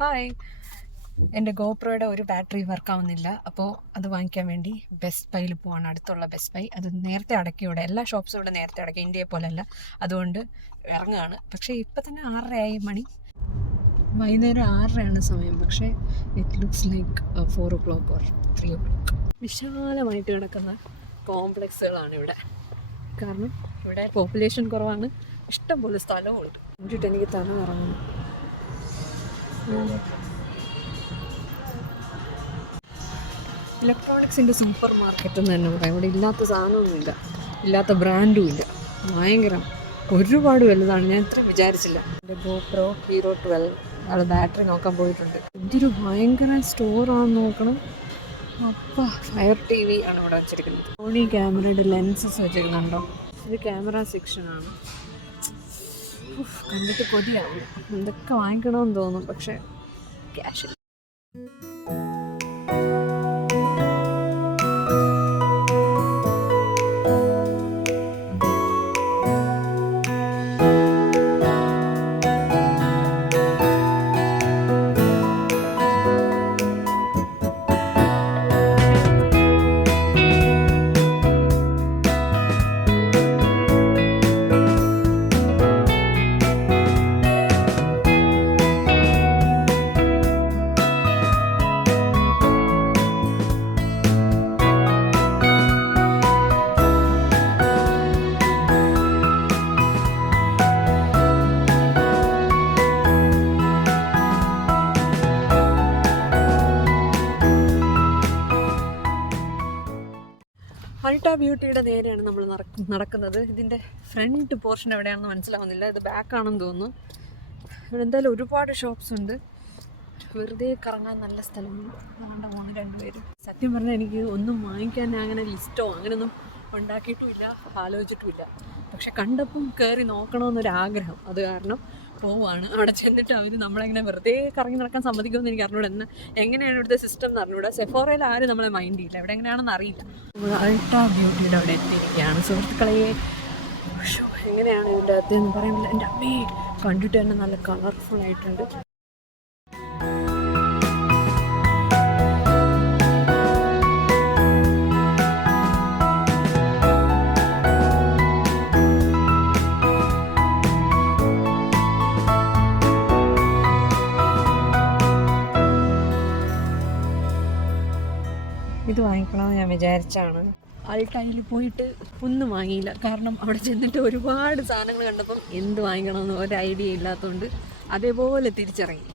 Hi, എൻ്റെ ഗോപ്രോയുടെ ഒരു battery വർക്കാവുന്നില്ല. അപ്പോൾ അത് വാങ്ങിക്കാൻ വേണ്ടി ബെസ്റ്റ് ബൈയിൽ പോവാണ്. അടുത്തുള്ള ബെസ്റ്റ് ബൈ. അത് നേരത്തെ അടയ്ക്കും. ഇവിടെ എല്ലാ ഷോപ്സും ഇവിടെ നേരത്തെ അടയ്ക്കും, ഇന്ത്യയെ പോലെയല്ല. അതുകൊണ്ട് ഇറങ്ങുകയാണ്. പക്ഷേ ഇപ്പം തന്നെ 6:30 മണി, വൈകുന്നേരം 6:30 സമയം. പക്ഷേ it looks like 4 o'clock or 3 o'clock. വിശാലമായിട്ട് കിടക്കുന്ന കോംപ്ലക്സുകളാണ് ഇവിടെ. കാരണം ഇവിടെ പോപ്പുലേഷൻ കുറവാണ്, ഇഷ്ടംപോലെ സ്ഥലമുണ്ട്. എന്നിട്ട് എനിക്ക് തല ഇറങ്ങുന്നു. ഇലക്ട്രോണിക്സിൻ്റെ സൂപ്പർ മാർക്കറ്റ് എന്ന് തന്നെ പറയാം. ഇവിടെ ഇല്ലാത്ത സാധനമൊന്നുമില്ല, ഇല്ലാത്ത ബ്രാൻഡും ഇല്ല. ഭയങ്കരം ഒരുപാട് വലുതാണ്. ഞാൻ ഇത്രയും വിചാരിച്ചില്ല. എൻ്റെ ഗോപ്രോ ഹീറോ 12 അത് ബാറ്ററി നോക്കാൻ പോയിട്ടുണ്ട്. ഇതൊരു ഭയങ്കര സ്റ്റോറാണെന്ന് നോക്കണം. അപ്പോൾ ഫയർ TV ആണ് ഇവിടെ വെച്ചിരിക്കുന്നത്. സോണി ക്യാമറയുടെ ലെൻസസ് വെച്ചിരിക്കുന്നുണ്ടോ? ഇത് ക്യാമറ സെക്ഷനാണ്. കണ്ടിട്ട് കൊതിയാവും. എന്തൊക്കെ വാങ്ങിക്കണമെന്ന് തോന്നും, പക്ഷേ ക്യാഷില്ല. അൾട്ടാ ബ്യൂട്ടിയുടെ നേരെയാണ് നമ്മൾ നടക്കുന്നത്. ഇതിൻ്റെ ഫ്രണ്ട് പോർഷൻ എവിടെയാണെന്ന് മനസ്സിലാവുന്നില്ല. ഇത് ബാക്കാണെന്ന് തോന്നുന്നു. ഇവിടെ എന്തായാലും ഒരുപാട് ഷോപ്സ് ഉണ്ട്. വെറുതെ കറങ്ങാൻ നല്ല സ്ഥലമാണ്. അതുകൊണ്ട് പോകുന്നു രണ്ടുപേരും. സത്യം പറഞ്ഞാൽ എനിക്ക് ഒന്നും വാങ്ങിക്കാൻ അങ്ങനെ ലിസ്റ്റോ അങ്ങനെയൊന്നും ഉണ്ടാക്കിയിട്ടുമില്ല, ആലോചിച്ചിട്ടുമില്ല. പക്ഷെ കണ്ടപ്പം കയറി നോക്കണമെന്നൊരാഗ്രഹം. അത് കാരണം പോവാണ്. അവിടെ ചെന്നിട്ട് അവർ നമ്മളെങ്ങനെ വെറുതെ കറങ്ങി നടക്കാൻ സമ്മതിക്കുമെന്ന് എനിക്ക് അറിഞ്ഞൂടെ. എങ്ങനെയാണ് ഇവിടുത്തെ സിസ്റ്റം എന്ന് അറിഞ്ഞൂടെ. സെഫോറയിൽ ആരും നമ്മളെ മൈൻഡ് ചെയ്യില്ല. ഇവിടെ എങ്ങനെയാണെന്ന് അറിയില്ല. നമ്മൾ അൾട്ടാ ബ്യൂട്ടിയുടെ അവിടെ എത്തിയിരിക്കുകയാണ് സുഹൃത്തുക്കളെ. എങ്ങനെയാണ് ഇതിൻ്റെ അകത്തെന്ന് പറയുന്നില്ല. എൻ്റെ അമ്മേ, കണ്ടിട്ട് തന്നെ നല്ല കളർഫുൾ ആയിട്ടുണ്ട്. ഇത് വാങ്ങിക്കണമെന്ന് ഞാൻ വിചാരിച്ചാണ്. അൾട്ടായിൽ പോയിട്ട് ഒന്നും വാങ്ങിയില്ല. കാരണം അവിടെ ചെന്നിട്ട് ഒരുപാട് സാധനങ്ങൾ കണ്ടപ്പം എന്ത് വാങ്ങിക്കണമെന്ന് ഒരു ഐഡിയ ഇല്ലാത്തതുകൊണ്ട് അതേപോലെ തിരിച്ചിറങ്ങി.